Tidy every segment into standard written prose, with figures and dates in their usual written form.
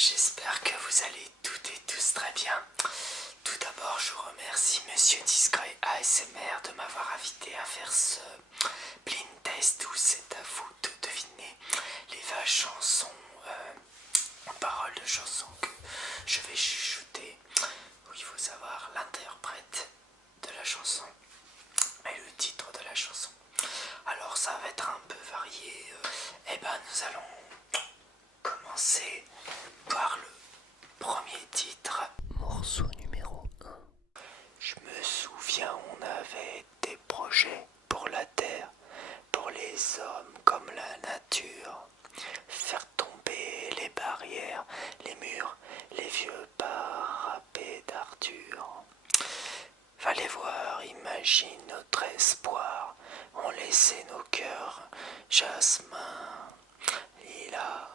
j'espère que vous allez toutes et tous très bien. Tout d'abord, je vous remercie Monsieur Discret ASMR de m'avoir invité à faire ce blind test où c'est à vous de deviner les 20 chansons, paroles de chansons que je vais chuchoter, où il faut savoir l'interprète de la chanson et le titre de la chanson. Alors ça va être un peu varié. Nous allons commencer par le premier titre. Morceau numéro 1. Je me souviens, on avait des projets pour la terre, pour les hommes comme la nature. Faire tomber les barrières, les murs, les vieux parapets d'Arthur. Fallait voir, imagine notre espoir. On laissait nos cœurs jasmin, lilas.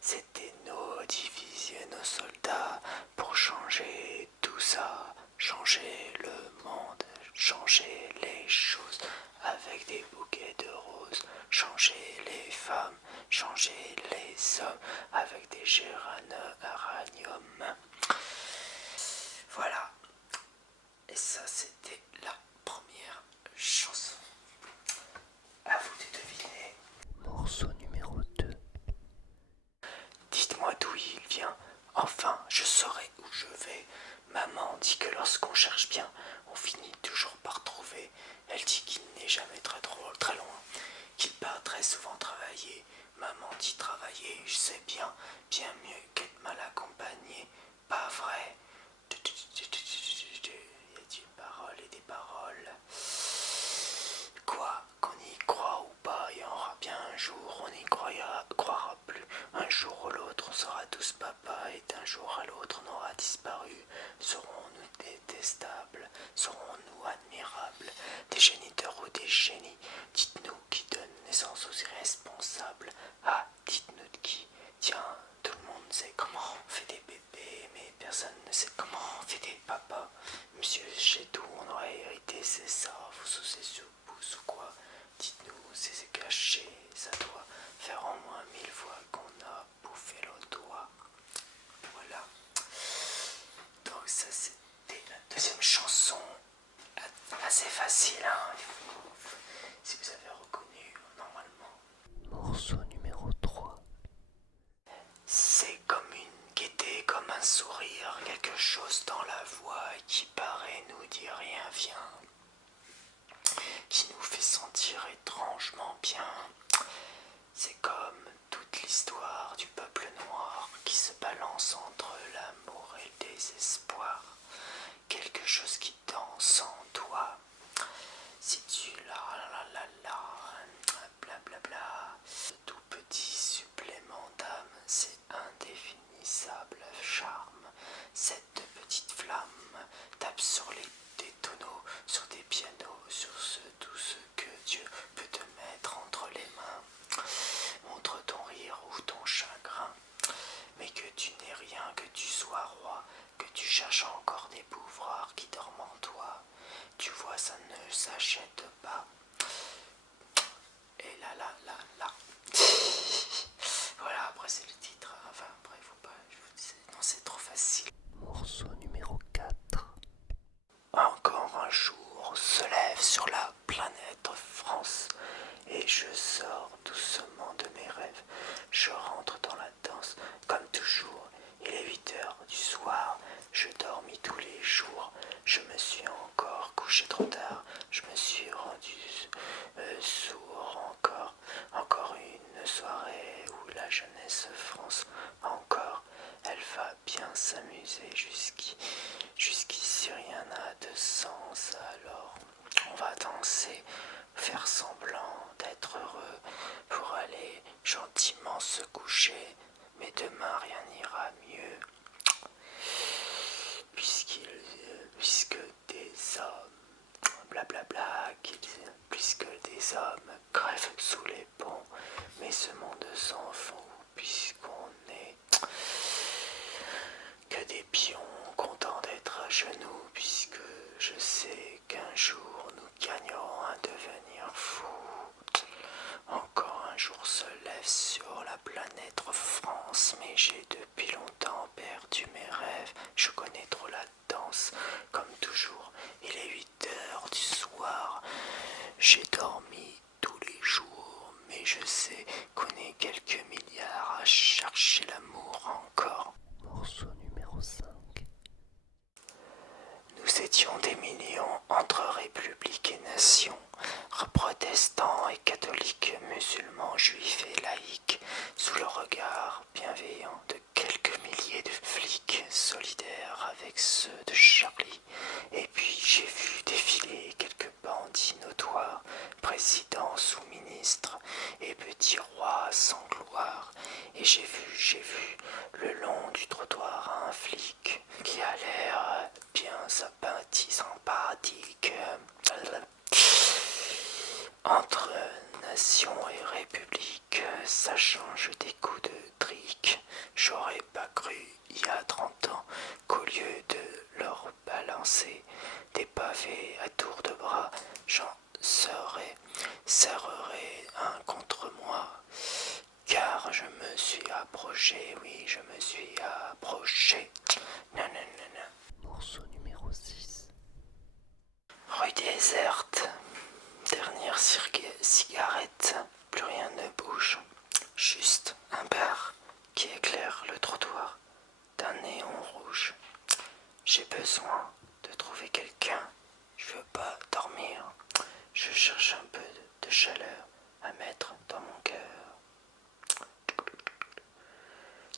C'était nos divisions, nos soldats pour changer tout ça, changer le monde, changer les choses avec des bouquets de roses, changer les femmes, changer les hommes avec des géraniums. Voilà. Et ça, c'était la première chanson. À vous de deviner. Morceau numéro 2. Dites-moi d'où il vient. Enfin, je saurai où je vais. Maman dit que lorsqu'on cherche bien, on finit toujours par trouver. Elle dit qu'il n'est jamais très loin, qu'il part très souvent travailler. Maman dit travailler, je sais bien mieux qu'être mal accompagné. Pas vrai. Il y a des paroles et des paroles. Quoi, qu'on y croit ou pas, il y aura bien un jour, on n'y croira plus. Un jour ou l'autre, on sera tous papa, et d'un jour à l'autre, on aura disparu. Serons-nous détestables? Serons-nous admirables? Des géniteurs ou des génies? Dites-nous qui donne naissance aux irresponsables. Ah, dites-nous de qui? Tiens, tout le monde sait comment on fait des bébés, mais personne ne sait comment on fait des papas. Monsieur, chez tout, on aurait hérité, c'est ça, vous saucez sur pouce ou quoi? Dites-nous, c'est caché, ça doit faire au moins 1000 fois qu'on a bouffé le doigt. Voilà. Donc ça, c'était la deuxième chanson. Assez facile, hein, si vous avez reconnu normalement. Morceau numéro 3. C'est comme une gaieté, comme un sourire, quelque chose dans la voix qui paraît nous dire rien vient, qui nous fait sentir étrangement bien. C'est comme toute l'histoire du peuple noir qui se balance entre l'amour et le désespoir. Quelque chose qui danse en toi. Si tu la blablabla, ce tout petit supplément d'âme, c'est indéfinissable charme. Cette petite flamme tape sur des tonneaux, sur des pianos, sur tout ce que Dieu peut te mettre entre les mains. Montre ton rire ou ton chagrin, mais que tu n'aies rien, que tu sois roi, que tu cherches encore des pouvoirs qui dorment en toi. Tu vois, ça ne s'achète pas. Et là. Voilà, après c'est le titre. Enfin, après, faut pas. Non, c'est trop facile. Morceau numéro 4. Encore un jour se lève sur la planète France et je sors doucement de mes rêves. Je rentre dans la danse comme toujours. Il est 8 heures du soir. Je dormis tous les jours. Je me suis encore couché trop tard. Je me suis rendu jour encore. Morceau numéro 5. Nous étions des millions entre république et nation, protestants et catholiques, musulmans, juifs et laïcs, sous le regard bienveillant de quelques milliers de flics solidaires avec ceux de Charlie. Et puis j'ai vu défiler quelques bandits notoires, présidents, sous-ministres et petits rois sans gloire. Et j'ai vu le long du trottoir un flic qui a l'air bien sympathique. Entre nation et république, ça change des coups de trique. J'aurais pas cru il y a 30 ans qu'au lieu de leur balancer des pavés à tour de bras, j'en serrerais un contre moi. Car je me suis approché, oui, je me suis approché. Non. Morceau numéro 6. Rue déserte, dernière cigarette, plus rien ne bouge. Juste un bar qui éclaire le trottoir d'un néon rouge. J'ai besoin de trouver quelqu'un, je veux pas dormir. Je cherche un peu de chaleur à mettre dans mon cœur.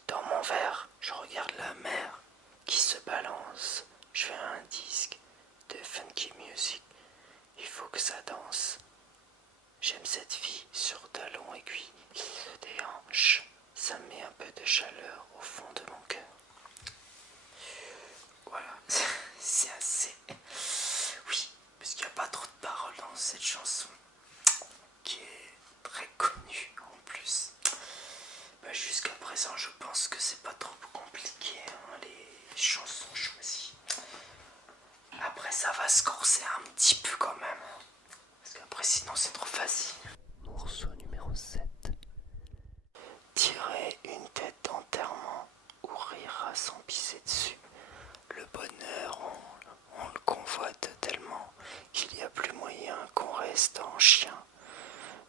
Dans mon verre, je regarde la mer qui se balance. Je fais un disque de funky music. Il faut que ça danse. J'aime cette vie sur talons aiguilles qui se déhanche. Ça met un peu de chaleur au fond de mon cœur. Voilà, c'est assez. Oui, parce qu'il n'y a pas trop de paroles dans cette chanson qui est très connue en plus. Jusqu'à présent, je pense que c'est pas trop compliqué, hein, les chansons choisies. Après, ça va se corser un petit peu quand même. Parce qu'après, sinon, c'est trop facile. Morceau numéro 7. Tirer une tête d'enterrement ou rire à s'en pisser dessus. Le bonheur, on le convoite tellement qu'il n'y a plus moyen qu'on reste en chien.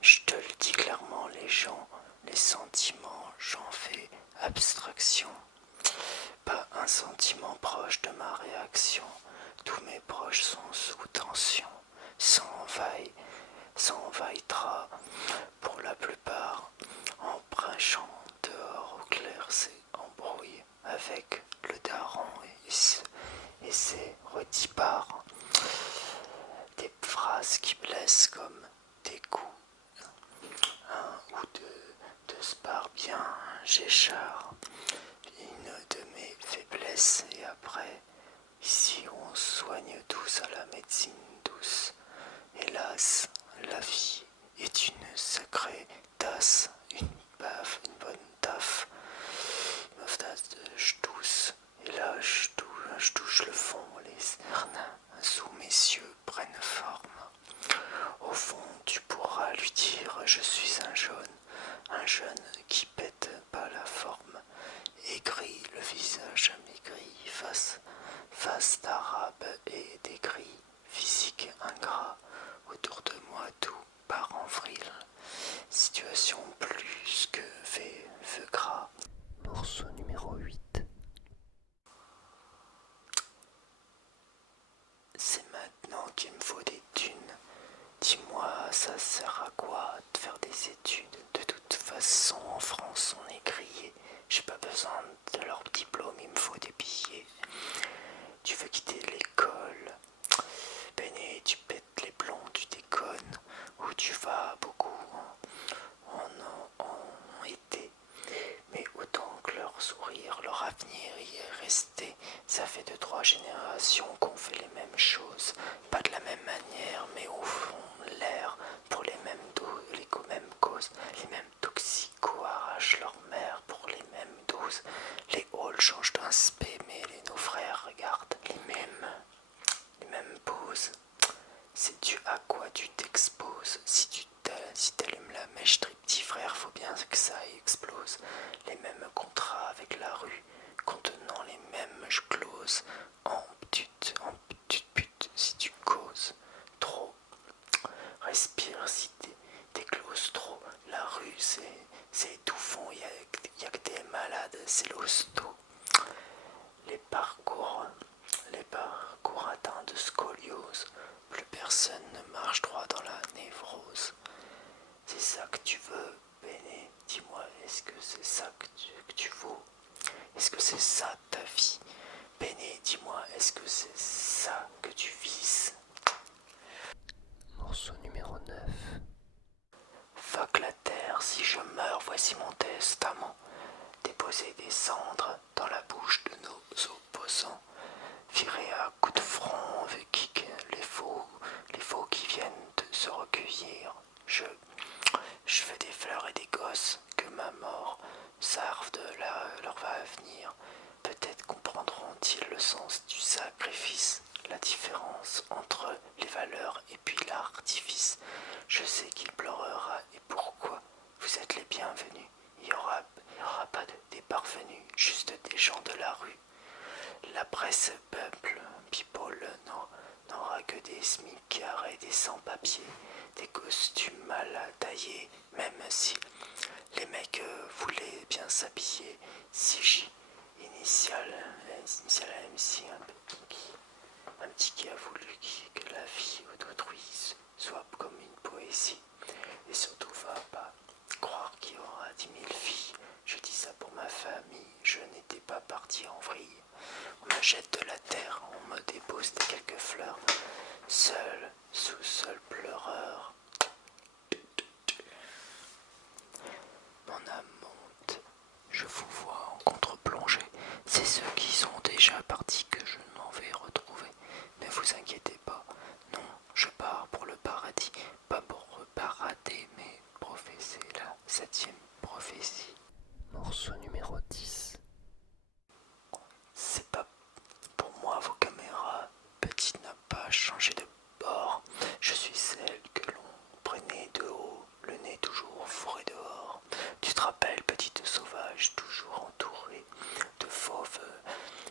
Je te le dis clairement, les gens, les sentiments, j'en fais abstraction. Pas un sentiment proche de ma réaction. Tous mes proches sont sous tension. S'envahitra pour la plupart en prêchant dehors au clair, c'est embrouille avec le daron et ses rediparts. Des phrases qui blessent comme des coups. Un ou deux spars bien, j'écharre une de mes faiblesses et après, ici on soigne tous à la médecine douce. Hélas, la vie est une sacrée tasse, une baffe, une bonne taffe. Une tasse de je tousse, et là je touche le fond, les cernes sous mes yeux prennent forme. Au fond, tu pourras lui dire je suis un jeune qui pète pas la forme, aigri, le visage maigri, face d'arabe et d'aigri, physique ingrat, autour de moi tout part en vrille, situation plus que feu gras. Morceau numéro 8. C'est maintenant qu'il me faut des thunes. Dis-moi, ça sert à quoi de faire des études? De toute façon, en France, on est grillé. J'ai pas besoin de leur diplôme, il me faut des billets. Tu veux quitter l'école? Béné, tu pètes les plombs, tu déconnes. Où tu vas beaucoup en été. Mais autant que leur sourire, leur avenir y est resté. Ça fait 2-3 générations qu'on fait les mêmes choses. Pas de la même manière, mais au fond, l'air pour les mêmes causes. Les mêmes toxicos arrachent leur mère pour les mêmes doses. Les halls changent d'aspect, mais nos frères regardent les mêmes poses. C'est dû à quoi tu t'exposes. Si t'allumes la mèche, petit frère, faut bien que ça explose. Les mêmes contrats avec la rue, contenant les mêmes clauses. En petite pute, si tu causes trop. Respire si t'écloses trop. La rue, c'est étouffant, y a que des malades, c'est costauds. Les parcours, les parcours atteints de scoliose, plus personne ne marche droit dans la névrose. C'est ça que tu veux, Béné? Dis-moi, est-ce que c'est ça que tu vaux? Est-ce que c'est ça ta vie? Béné, dis-moi, est-ce que c'est ça que tu vises? Morceau numéro 9. Fuck la terre, si je meurs, voici mon testament. Déposer des cendres dans la bouche de nos opposants. Virer à coups de front avec les faux qui viennent de se recueillir. Je veux des fleurs et des gosses, que ma mort serve de leur avenir. Peut-être comprendront-ils le sens du sacrifice, la différence entre les valeurs et puis l'artifice. Je sais qu'il pleurera et pourquoi. Vous êtes les bienvenus. Il y aura pas des parvenus, juste des gens de la rue. La presse people n'aura que des smicards et des sans-papiers, des costumes mal taillés, même si les mecs voulaient bien s'habiller. Si J, initial MC, un petit qui a voulu que la vie d'autrui soit comme une poésie. Et surtout, va pas croire qu'il y aura 10 000 filles. Je dis ça pour ma famille, je n'étais pas parti en vrille. On me jette de la terre, on me dépose quelques fleurs. Seul, sous-sol pleureur. Mon âme monte, je vous vois en contre-plongée. C'est ceux qui sont déjà partis que je m'en vais retrouver. Ne vous inquiétez pas, non, je pars pour le paradis. Pas pour parader, mais professer la 7e prophétie. Morceau numéro 10. C'est pas pour moi vos caméras. Petite n'a pas changé de bord. Je suis celle que l'on prenait de haut, le nez toujours fourré dehors. Tu te rappelles, petite sauvage, toujours entourée de fauves,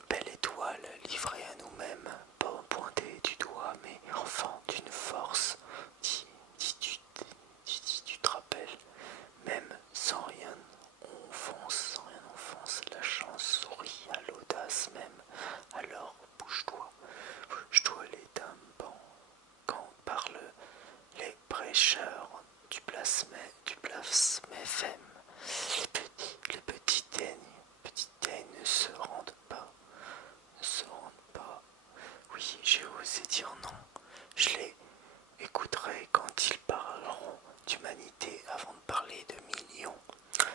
belle étoile livrée à nous-mêmes, pas pointée du doigt, mais enfant d'une force. Tu te rappelles, même sans rien on fonce, la chance sourit à l'audace même. Alors bouge-toi les tympans, quand parlent les prêcheurs du blasphème. Les petits daignes ne se rendent pas. Oui, j'ai osé dire non. Je les écouterai quand ils parleront d'humanité avant de parler de millions.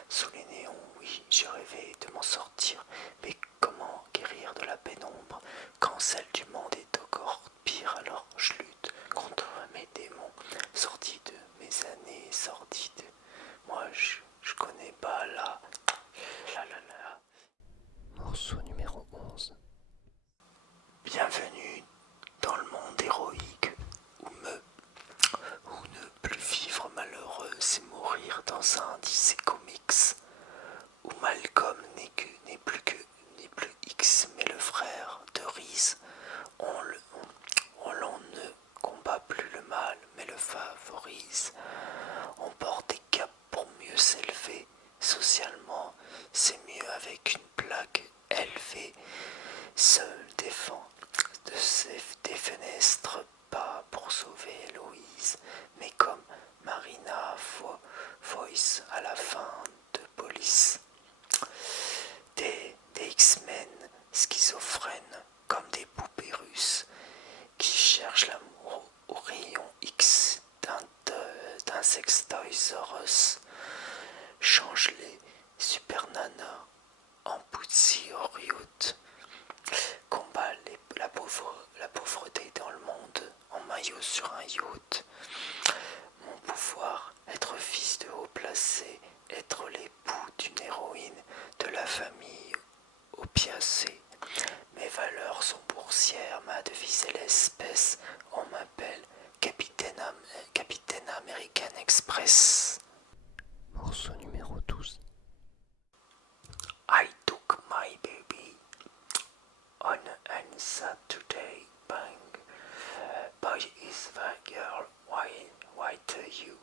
Sous les néons, oui, j'ai rêvé de m'en sortir, mais comment guérir de la pénombre quand celle du monde est encore pire? Alors je lutte contre mes démons, sortis de mes années sordides. Moi, je connais pas la. Morceau numéro 11. Bienvenue dans le monde héroïque où ne plus vivre malheureux, c'est mourir dans un DC Comics où Malcolm n'est plus X mais le frère de Reese. On ne combat plus le mal mais le favorise. On porte des capes pour mieux s'élever. Socialement, c'est mieux avec une plaque élevée. Seul défend des fenêtres, pas pour sauver Héloïse, mais comme Marina Voice à la fin de Police. Des X-Men schizophrènes comme des poupées russes qui cherchent l'amour au rayon X d'un sextoysaurus. Change les super nanas en Pussy Oriot. Combat la pauvreté dans le monde en maillot sur un yacht. Mon pouvoir, être fils de haut placé, être l'époux d'une héroïne de la famille opiacée. Mes valeurs sont boursières, ma devise est l'espèce. On m'appelle Capitaine American Express. Morceau numéro 12. I took my baby on a Saturday, bang. Boy is the girl, why to you?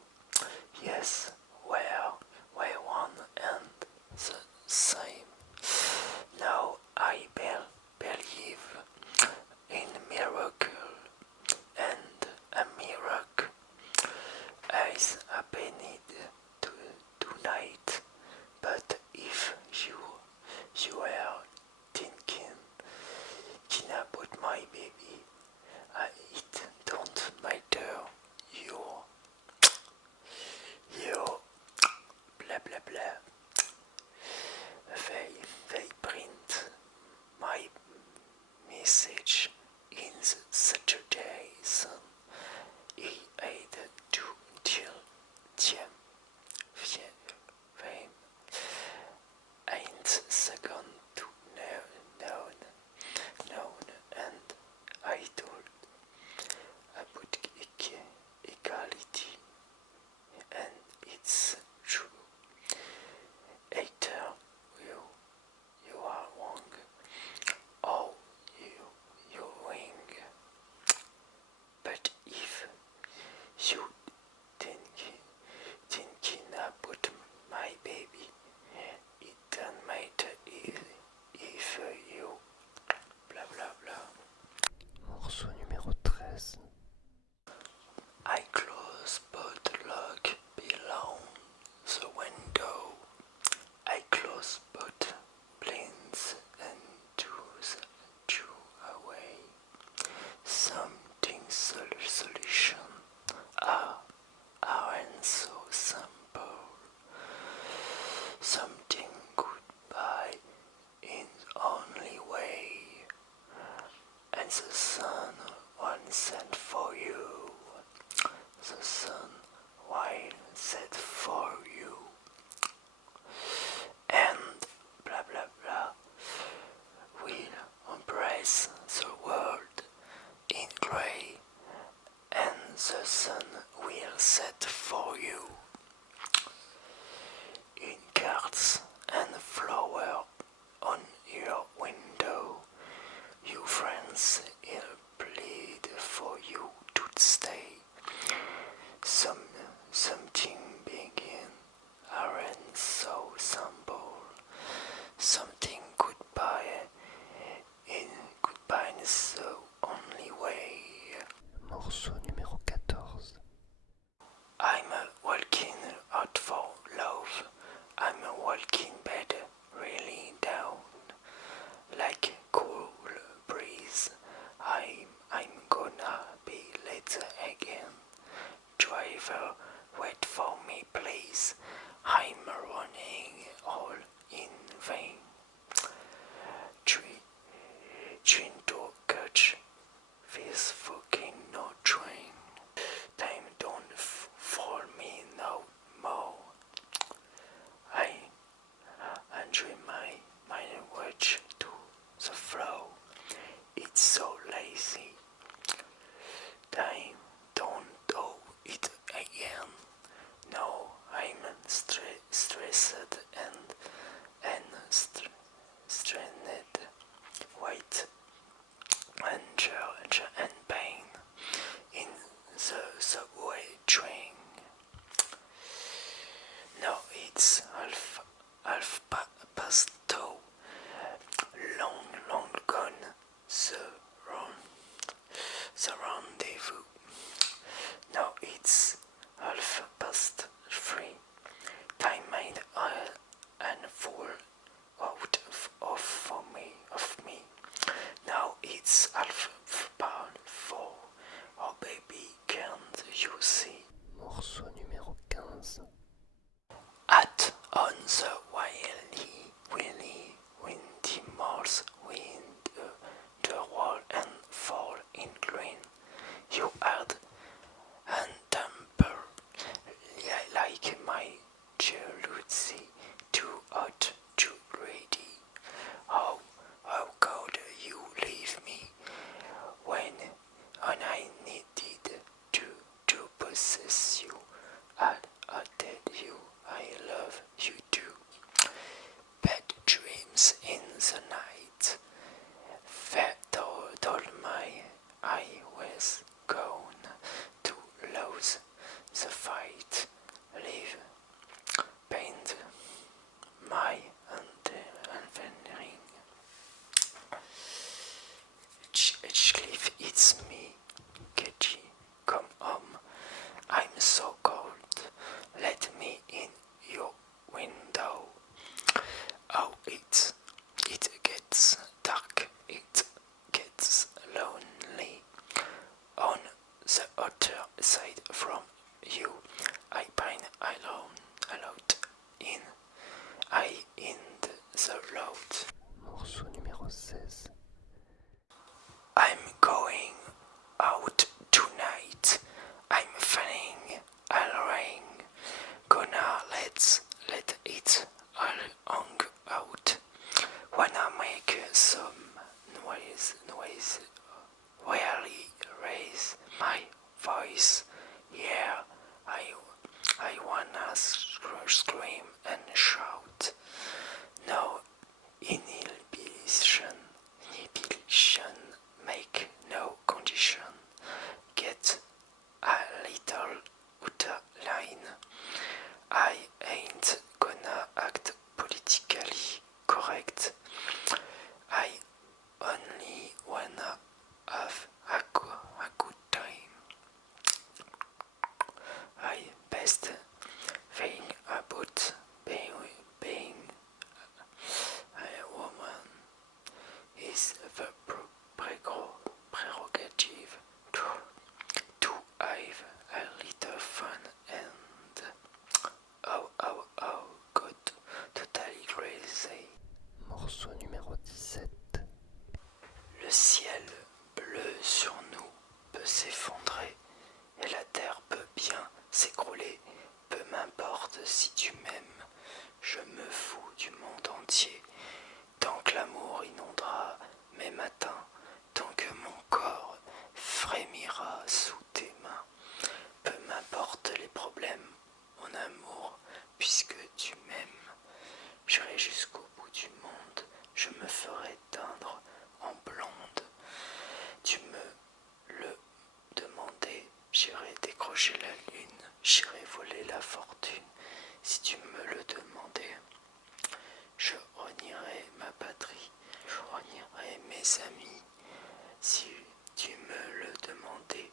Yes, we're one and the same. the sun will set for you, the sun will set for you, and blah blah blah will embrace the world in grey, and the sun will set for you in cards and flower on your window. Your friends will plead for you to stay. Something begin aren't so simple. Something goodbye is the only way. Morceau numéro 14. I'm walking out for love. I'm walking bed really down like cool breeze. I'm gonna be late again. Driver, wait for me please. I'm running all in vain. Trying to catch this fucking no train. Time don't for me no more. I enjoy my watch to the flow. It's so lazy. Time don't do it again. No, I'm stressed and strained. Wait, and pain in the subway train. No, it's past two. Long gone. The rendezvous. Now it's 3:30. Time made and full out of me. Now it's 4:30. Oh baby, can't you see? Morceau numéro 15. At on the windy moors, wind the wall and fall in green. You add and temper like my jealousy, too hot, too greedy. How could you leave me when I needed to possess you? I tell you I love you too. Bad dreams in the night. Fair told I was gone to lose the fight. Leave paint my unfailing. Edgecliff, it's me, Katie. Come home. I'm so cold. Let me in your window. Oh, it gets dark. It gets lonely. On the other side from you, I pine alone in the road. Morceau numéro 16. I'm going out tonight. I'm feeling alluring. Gonna let it all hang out. Wanna make some noise, really raise my voice. Yeah, I wanna scream and shout. No inhibition, make no condition. Get a little outer line. I ain't gonna act politically correct. I only wanna have a good time. I best thing about being a woman j'irai teindre en blonde. Tu me le demandais, j'irai décrocher la lune, j'irai voler la fortune. Si tu me le demandais, je renierai ma patrie, je renierai mes amis. Si tu me le demandais,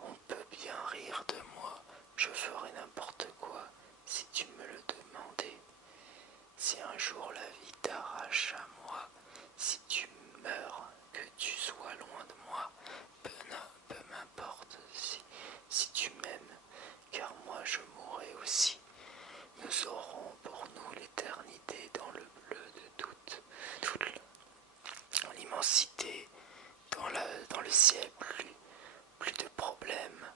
on peut bien rire de moi, je ferai n'importe quoi si tu me le demandais. Si un jour la vie t'arrache à moi, si tu meurs, que tu sois loin de moi, peu m'importe si tu m'aimes, car moi je mourrai aussi. Nous aurons pour nous l'éternité dans le bleu de toute l'immensité, dans le ciel, plus de problèmes.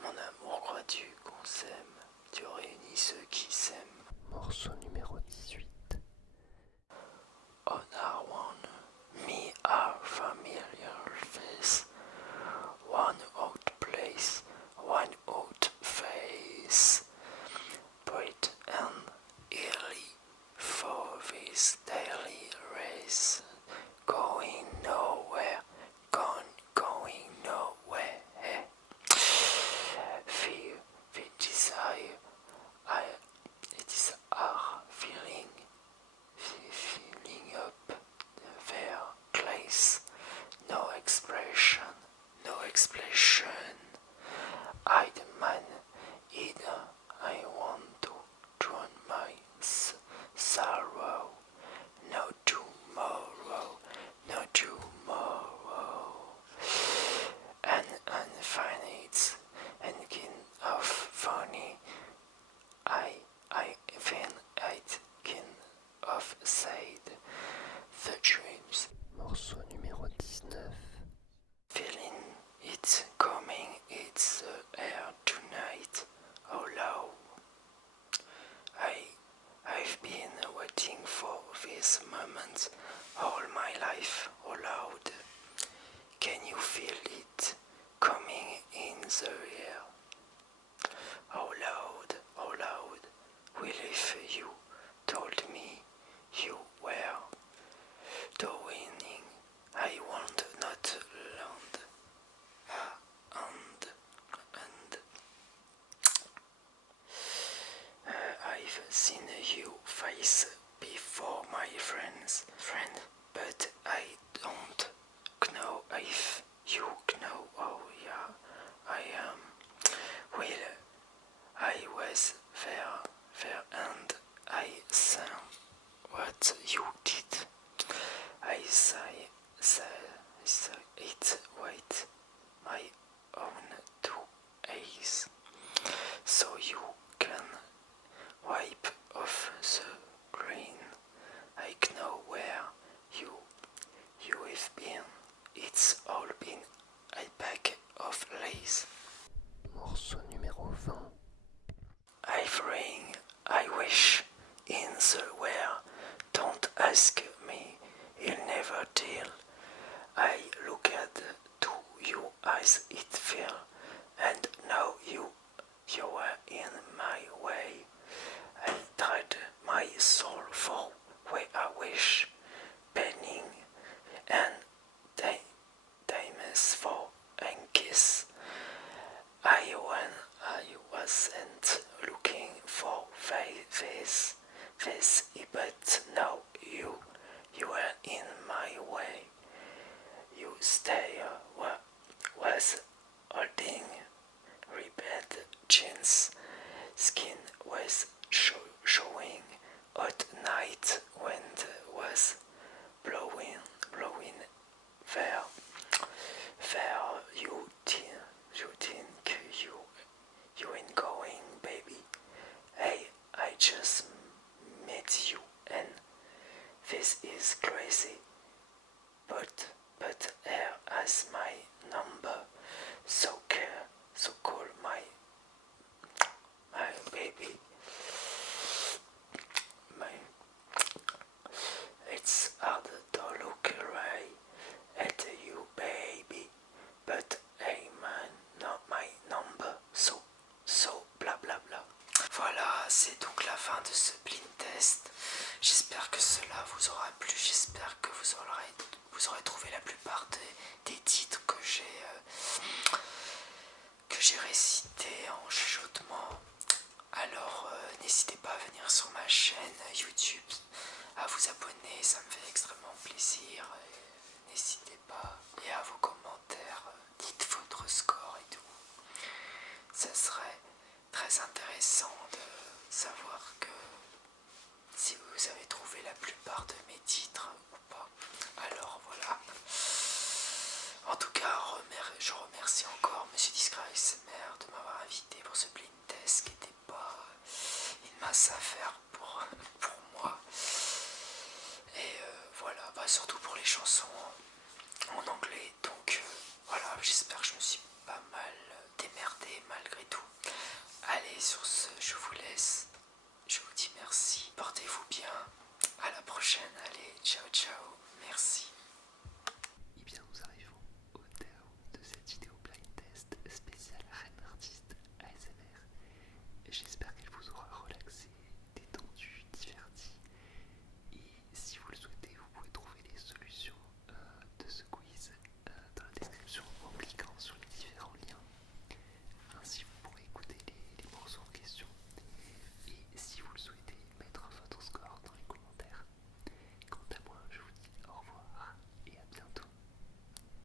Mon amour, crois-tu qu'on s'aime? Tu réunis ceux qui s'aiment. Morceau numéro 18. On our one, me our familiar face, one old place, one old face, bright and early for this daily race, going nowhere, going nowhere. The desire, it is our feeling up their place, no expression, no explanation. I demand either I want to drown my sorrow, no tomorrow, no tomorrow, and infinite and kin of funny. I even it kin of said the dreams, Morceau numéro 19. feeling it coming, it's the air tonight. Oh low, I've been waiting for this moment all my life. Oh loud, can you feel it coming in the air? Oh loud, will if you told me you were the winning, I want not land. And I've seen you face before, my friend, but I don't know if you know. Oh yeah, I am. Well, I was there, and I saw what you did. I saw it with my own 2 eyes, so you can wipe off the green. I know where you have been. It's all been a bag of lace. Morceau numéro 20. I wish in the where. Don't ask me, he'll never tell. I look at to you as it feel, and now you were in my way. I tried my soul for where I wish, penning and diamonds for a kiss. When I wasn't looking for this, but now you were in my way. You stay was holding ribbed jeans, skin was showing, hot night wind was blowing there. You think you ain't going, baby. Hey, I just met you and this is crazy. But here has my number. So call my baby. It's hard to look right at you, baby. But hey man, not my number. So bla bla bla. Voilà, c'est donc la fin de ce blind test. J'espère que cela vous aura plu, j'espère que vous aurez tout pour les chansons en anglais. Donc voilà, j'espère que je me suis pas mal démerdé malgré tout. Allez, sur ce, je vous laisse. Je vous dis merci. Portez-vous bien. À la prochaine. Allez, ciao ciao. Merci.